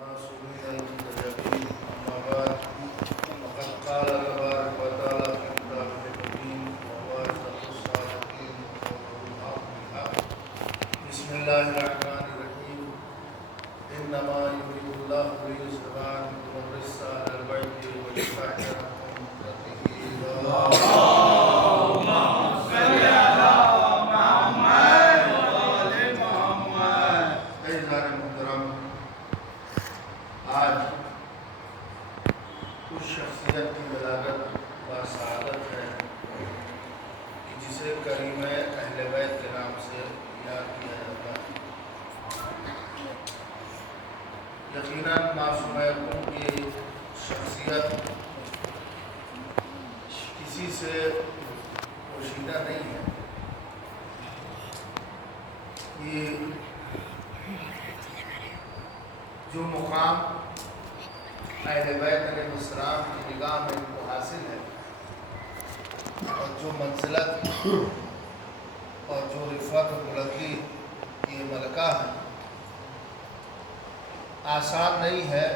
معصومين المنتجبين. أما بعد فقد قال تبارك وتعالى في كتابه المبين وهو أصدق الصادقين وقوله الحق بالحق. بسم الله الرحمن الرحيم. إنما يريد الله ليذهب عنكم الرجس أهل البيت ويطهركم تطهيرا. آج اس شخصیت کی ولادت بسعادت ہے کہ جسے کریم اہل بیت کے نام سے یاد کیا جاتا ہے۔ یقیناً معصومہ قوم کی شخصیت کسی سے پوشیدہ نہیں ہے۔ یہ جو مقام اہل بیت علیہ السلام کی نگاہ میں ان کو حاصل ہے اور جو منزلت اور جو رفعت و بلندی یہ ملکہ ہے، آسان نہیں ہے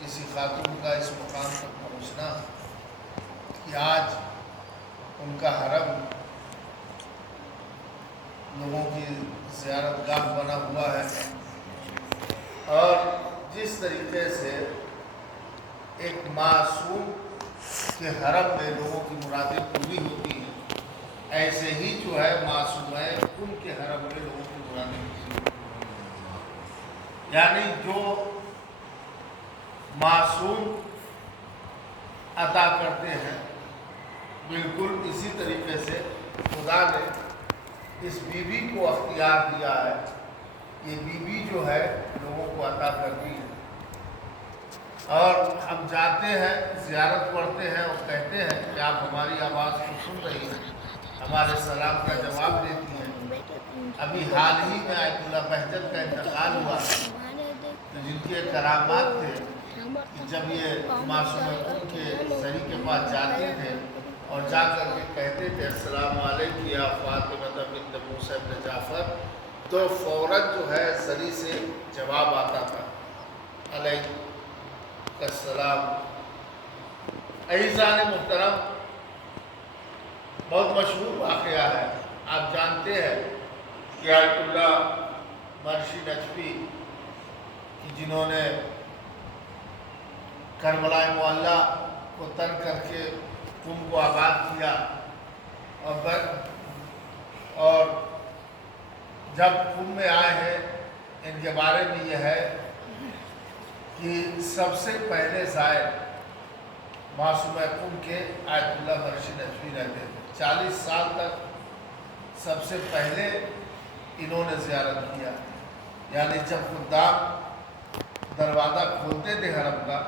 کسی خاتون کا اس مقام تک پہنچنا کہ آج ان کا حرم لوگوں کی زیارت گاہ بنا ہوا ہے، اور جس طریقے سے ایک معصوم کے حرم میں لوگوں کی مرادیں پوری ہوتی ہیں، ایسے ہی جو ہے معصوم ہے ان کے حرم میں لوگوں کی مرادیں پوری ہوتی ہیں۔ یعنی جو معصوم عطا کرتے ہیں، بالکل اسی طریقے سے خدا نے اس بیوی کو اختیار دیا ہے۔ یہ بیوی جو ہے لوگوں کو عطا کرتی ہے، اور ہم جاتے ہیں، زیارت پڑھتے ہیں اور کہتے ہیں کہ آپ ہماری آواز کو سن رہی ہیں، ہمارے سلام کا جواب دیتی ہیں۔ ابھی حال ہی میں آیت اللہ بہجت کا انتقال ہوا، تو جن کے کرامات تھے کہ جب یہ معصوم قوم کے سری کے پاس جاتے تھے اور جا کر کے کہتے تھے السلام علیکم یا فاطمہ بنت موسیٰ بن جعفر، تو فوراً جو ہے سری سے جواب آتا تھا علیکم السلام۔ عزیزان محترم، بہت مشہور واقعہ ہے، آپ جانتے ہیں کہ آیت اللہ مرشی نجفی کہ جنہوں نے کربلا معلیٰ کو ترک کر کے قم کو آباد کیا، اور جب قم میں آئے ہیں، ان کے بارے میں یہ ہے کہ سب سے پہلے زائر معصومہ قم کے آیت اللہ مرشی نجفی رہتے تھے۔ 40 سال تک سب سے پہلے انہوں نے زیارت کیا، یعنی جب خدام دروازہ کھولتے تھے حرم کا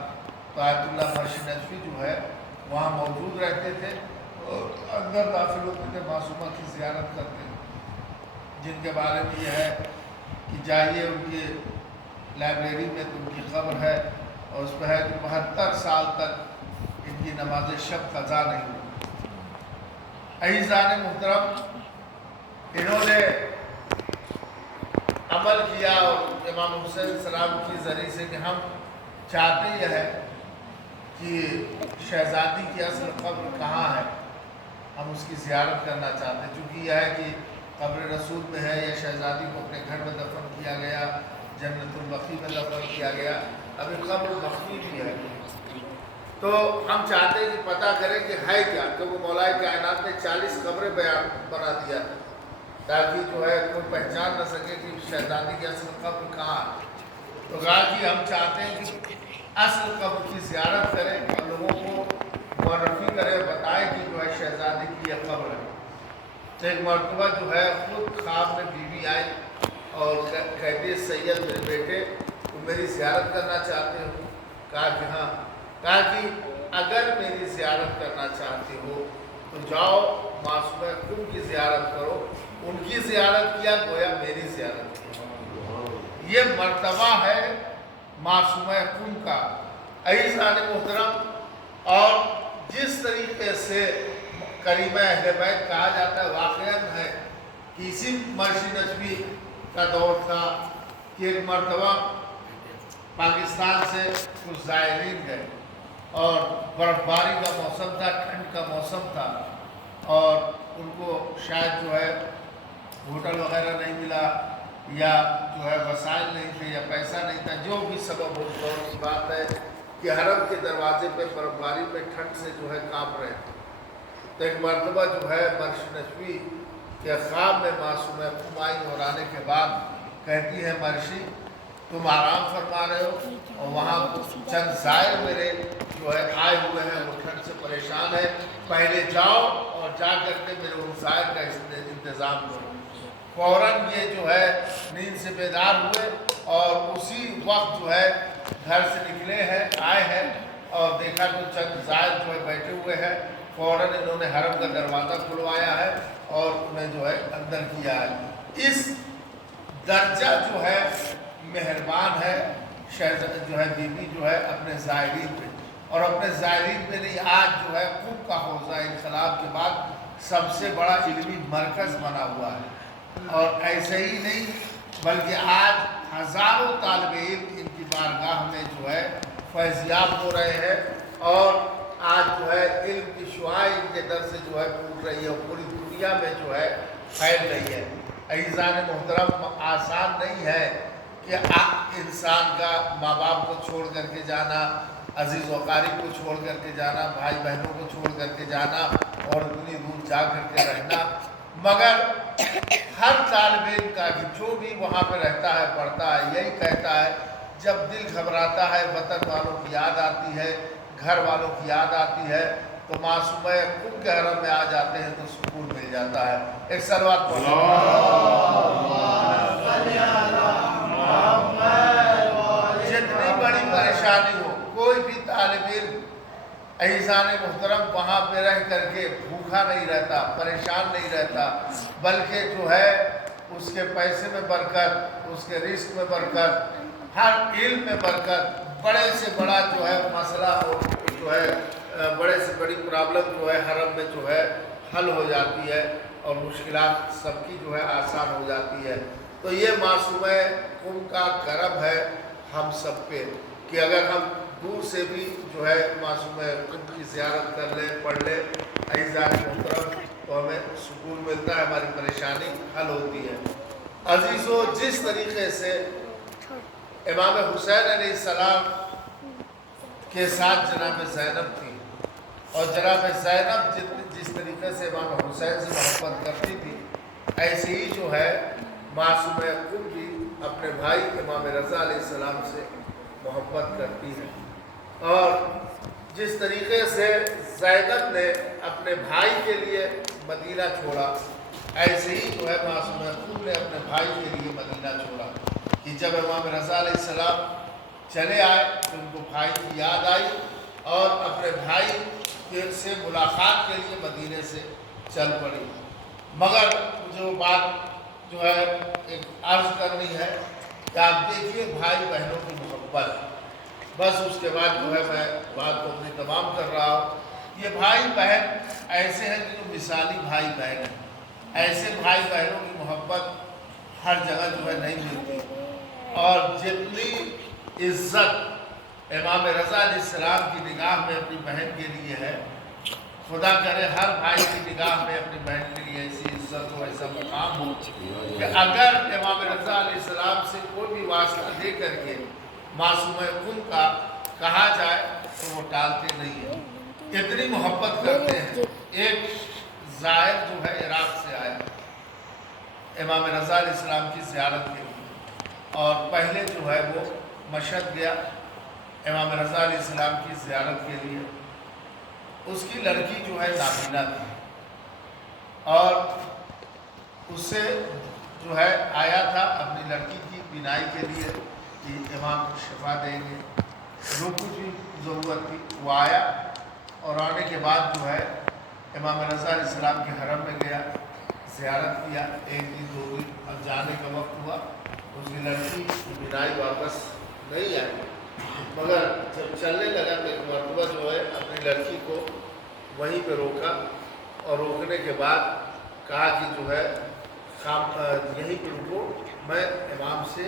تو آیت اللہ مرشی نجفی جو ہے وہاں موجود رہتے تھے اور اندر داخل ہوتے تھے، معصومہ کی زیارت کرتے تھے، جن کے بارے میں یہ ہے کہ جائیے ان کی لائبریری میں، تو ان کی قبر ہے اور اس پہ ہے کہ 72 سال تک ان کی نماز شب قضا نہیں ہوئی۔ عزیزان محترم، انہوں نے عمل کیا اور امام حسین علیہ السلام کی ذریعے سے کہ ہم چاہتے یہ ہے کہ شہزادی کی اصل قبر کہاں ہے، ہم اس کی زیارت کرنا چاہتے ہیں، چونکہ یہ ہے کہ قبر رسول میں ہے، یا شہزادی کو اپنے گھر میں دفن کیا گیا، جنت البقیع میں دفن کیا گیا، ابھی قبر بقیع بھی ہے، تو ہم چاہتے ہیں کہ پتہ کریں کہ ہے کیا، کہ وہ مولا کائنات نے 40 قبریں بنا دیا تاکہ جو ہے کوئی پہچان نہ سکے کہ شہزادی کی اصل قبر کہاں ہے۔ تو کہا کہ ہم چاہتے ہیں کہ اصل قبر کی زیارت کریں اور لوگوں کو معرفی کریں، بتائیں کہ جو ہے شہزادی کی یہ قبر ہے۔ تو ایک مرتبہ جو ہے خود خواب میں بیوی آئی اور کہتے سید میرے بیٹے تم میری زیارت کرنا چاہتے ہو؟ کہا کہ ہاں۔ کہا کہ اگر میری زیارت کرنا چاہتے ہو تو جاؤ معصومہ قم کی زیارت کرو، ان کی زیارت کیا گویا میری زیارت کی۔ یہ مرتبہ ہے معصومہ قم کا۔ عزیزان محترم، اور جس طریقے سے کریمہ اہل بیت کہا جاتا ہے، واقعاً ہے کہ اسی مرشی نجفی کا دور تھا کہ ایک مرتبہ पाकिस्तान से कुछ ज़ायरीन गए और बर्फ़बारी का मौसम था, ठंड का मौसम था और उनको शायद जो है होटल वगैरह नहीं मिला या जो है वसाइल नहीं थे या पैसा नहीं था, जो भी सबब हो। और की बात है कि हरम के दरवाजे पे बर्फ़बारी में ठंड से जो है काँप रहे थे। तो एक मरतबा जो है मर्श नशवी के ख्वाब में मासूम हुक्म आई और आने के बाद कहती है मर्शी तुम आराम फरमा रहे हो और वहाँ चंद ज़ायर मेरे जो है आए हुए हैं, वो ठंड से परेशान है, पहले जाओ और जा करके मेरे उन ज़ायर का इंतज़ाम करो। फ़ौरन ये जो है नींद से बेदार हुए और उसी वक्त जो है घर से निकले हैं, आए हैं और देखा तो चंद ज़ायर जो है बैठे हुए हैं। फ़ौरन इन्होंने हरम का दरवाज़ा खुलवाया है और उन्हें जो है अंदर किया है। इस दर्जा जो है मेहरबान है शहज़ादी जो है बीबी जो है अपने ज़ायरीन पे, और अपने ज़ायरीन पे नहीं, आज जो है कुब का हौज़ा इनकलाब के बाद सबसे बड़ा इल्मी मरकज़ बना हुआ है। और ऐसे ही नहीं बल्कि आज हज़ारों तालिबे इल्म इनकी बारगाह में जो है फैज़याब हो रहे हैं और आज जो है इल्म की शुआएं इनके दर से जो है फूट रही है और पूरी दुनिया में जो है फैल रही है। अज़ीज़ान मोहतरम, आसान नहीं है कि इंसान का माँ बाप को छोड़ करके जाना, अजीज़ व क़रीब को छोड़ करके जाना, भाई बहनों को छोड़ करके जाना और इतनी दूर जा करके रहना। मगर हर तालिब इल्म का जो भी वहाँ पर रहता है, पढ़ता है, यही कहता है जब दिल घबराता है, वतन वालों की याद आती है, घर वालों की याद आती है, तो मासूम खुद के हरम में आ जाते हैं तो सुकून मिल जाता है। एक सलवात पढ़ो। जितनी बड़ी परेशानी हो, कोई भी तालिब इल्म अज़ीज़ान मोहतरम वहाँ पे रह करके भूखा नहीं रहता, परेशान नहीं रहता, बल्कि जो है उसके पैसे में बरकत, उसके रिस्क में बरकत, हर इल्म में बरकत, बड़े से बड़ा जो है मसला हो जो है बड़े से बड़ी प्रॉब्लम जो है हरम में जो है हल हो जाती है और मुश्किलात सबकी जो है आसान हो जाती है। तो ये मासूम कुम का करम है हम सब पे कि अगर हम दूर से भी जो है मासूम कुम की ज़ियारत कर लें, पढ़ लें अज़ीज़ान मोहतरम, तो हमें सुकून मिलता है, हमारी परेशानी हल होती है। अज़ीज़ों, जिस तरीके से इमाम हुसैन अलैहिस्सलाम के साथ जनाब ज़ैनब थी और जनाब ज़ैनब जिस तरीके से इमाम हुसैन से मोहब्बत करती थी, ऐसे ही जो है मासूम कुम भी अपने भाई इमाम रज़ा अलैहिस्सलाम से मोहब्बत करती है। और जिस तरीके से ज़ैनब ने अपने भाई के लिए मदीना छोड़ा, ऐसे ही जो है मासूम कुम ने अपने भाई के लिए मदीना छोड़ा कि जब इमाम रज़ा अलैहिस्सलाम चले आए तो उनको भाई की याद आई और अपने भाई से मुलाकात के लिए मदीने से चल पड़ी। मगर जो बात जो है एक अर्ज़ करनी है कि आप देखिए भाई बहनों की मोहब्बत, बस उसके बाद जो है मैं बात को अपनी तमाम कर रहा हूँ। ये भाई बहन ऐसे हैं कि जो मिसाली भाई बहन हैं, ऐसे भाई बहनों की मोहब्बत हर जगह जो है नहीं मिलती। और जितनी इज़्ज़त इमाम रज़ा अलैहिस्सलाम की निगाह में अपनी बहन के लिए है, खुदा करे हर भाई की निगाह में अपनी बहन के लिए ऐसी इज़्ज़त हो, ऐसा मकाम हो कि अगर इमाम रज़ा अलैहिस्सलाम से कोई भी वास्ता दे करके मासूम कुम का कहा जाए तो वो टालते नहीं है, इतनी मोहब्बत करते हैं। एक ज़ायर जो है इराक़ से आया इमाम रज़ा अलैहिस्सलाम की ज़ियारत के लिए और पहले जो है वो मशहद गया इमाम रज़ा अलैहिस्सलाम की ज़ियारत के लिए। उसकी लड़की जो है नाबीना थी और उससे जो है आया था अपनी लड़की की बिनाई के लिए कि इमाम शिफा देंगे, जो कुछ भी ज़रूरत थी वो आया और आने के बाद जो है इमाम रज़ा अलैहिस्सलाम के हरम में गया, ज़ियारत किया, एक दिन दो दिन, अब जाने का वक्त हुआ, उसकी लड़की की बिनाई वापस नहीं आई। मगर जब चलने लगा तो एक मरतबा जो है अपनी लड़की को वहीं पे रोका और रोकने के बाद कहा कि जो है यहीं पे रुको, मैं इमाम से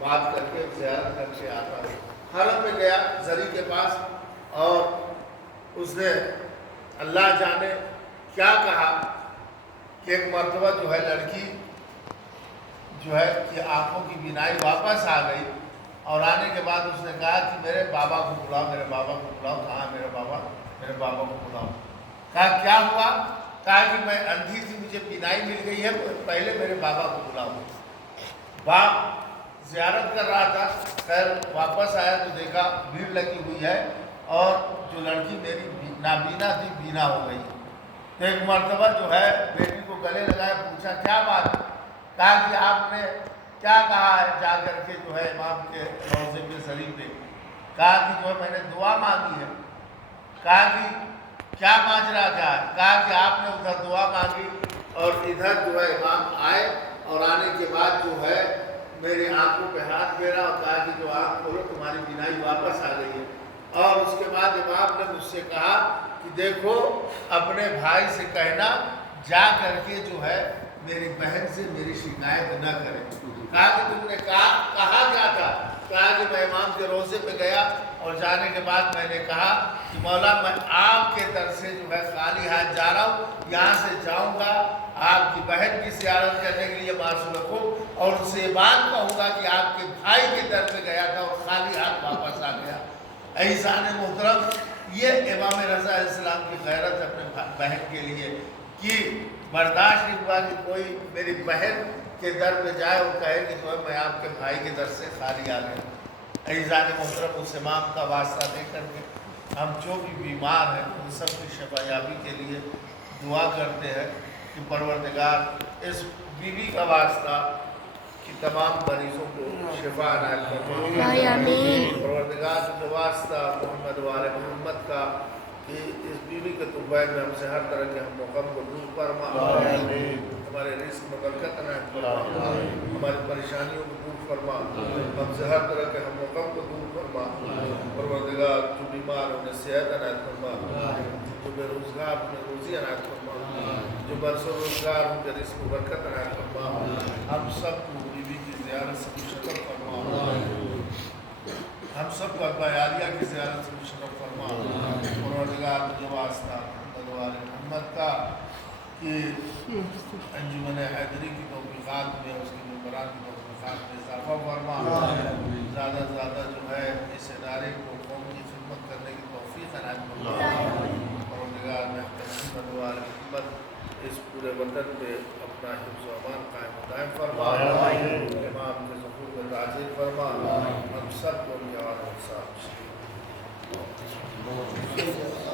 बात करके ज़ियारत करके आता है। हरम में गया ज़री के पास और उसने अल्लाह जाने क्या कहा कि एक मर्तबा जो है लड़की जो है कि आँखों की बीनाई वापस आ गई और आने के बाद उसने कहा कि मेरे बाबा को बुलाओ, मेरे बाबा को बुलाओ। कहाँ मेरे बाबा को बुलाओ। कहा क्या हुआ? कहा कि मैं अंधी थी, मुझे बीनाई मिल गई है, पहले मेरे बाबा को बुलाओ। बाप ज़ियारत कर रहा था, खैर वापस आया तो देखा भीड़ लगी हुई है और जो लड़की मेरी नाबीना थी बीना हो गई। तो एक मर्तबा जो है बेटी को गले लगाया, पूछा क्या बात? कहा कि आपने क्या कहा है जा करके जो है इमाम के रोज़े पे शरीफ पे? कहा कि जो है मैंने दुआ मांगी है। कहा कि क्या माजरा क्या है? कहा कि आपने उधर दुआ मांगी और इधर जो है इमाम आए और आने के बाद जो है मेरी आंखों पे हाथ फेरा और कहा कि जो आँख खोलो तुम्हारी बीनाई वापस आ गई है। और उसके बाद इमाम ने मुझसे कहा कि देखो अपने भाई से कहना जा करके जो है मेरी बहन से मेरी शिकायत न करें। कहा कि तुमने कहा क्या था? कहा कि मैं इमाम के रोज़े पे गया और जाने के बाद मैंने कहा कि मौला मैं आपके दर से जो है खाली हाथ जा रहा हूँ, यहाँ से जाऊँगा आपकी बहन की ज़ियारत करने के लिए मासूम रखूँ और उनसे बात कहूँगा कि आपके भाई के दर पे गया था और खाली हाथ वापस आ गया। ऐसान मोहतरम, ये इमाम रज़ा अलैहिस्सलाम की गैरत अपने बहन के लिए कि बर्दाश्त नहीं हुआ कि कोई मेरी बहन के दर पे जाए और कहे कि जो है मैं आपके भाई के दर से खाली आ गया। ऐसान मोहतरम, उस इमाम का वास्ता दे करके हम जो भी बीमार हैं उन सब की शफायाबी के लिए दुआ करते हैं कि परवरदिगार इस बीवी का वास्ता कि तमाम मरीज़ों को शिफा अनायत फरमाए। परवरदिगार जो वास्ता मोहम्मद वाले मोहम्मद का कि इस बीवी के तुफ़ैल में हमसे हर तरह के हम मुक़म को दूर फरमा, हमारे रिस्क में बरकत अनायत फरमा, हमारी परेशानियों को दूर फरमा, हमसे हर तरह के हम मुक़म को दूर फरमा। परवरदिगार जो बीमार उन्हें सेहत अनायत फरमा, जो बेरोज़गार उन्हें रोज़ी अनायत फरमा, जो बरसरोज़गार उनके रिस्क में बरकत अनायत फरमा। हम सब को बीवी की ज़ियारत से मुशर्रफ फरमा, हम सब को अब्बायालिया की ज़ियारत से मुशर्रफ फरमा। परवरदिगार मुझे वास्ता मोहम्मद वाले मोहम्मद का कि अंजुमन हैदरी की तौफ़ीक़ात में, उसके मेंबरान की तौफ़ीक़ात में इज़ाफ़ा फरमा। ज़्यादा से ज़्यादा जो है इस इदारे को कौम की खिदमत करने की तौफ़ीक़ अनायत फरमा। परवरदिगार मोहम्मद वाले मोहम्मद इस पूरे वतन पे अपना हिफ्ज़ व अमान कायम व दायम फरमा। इमाम के ज़ुहूर में ताज़ील फरमा। हम सब को उनके और साथ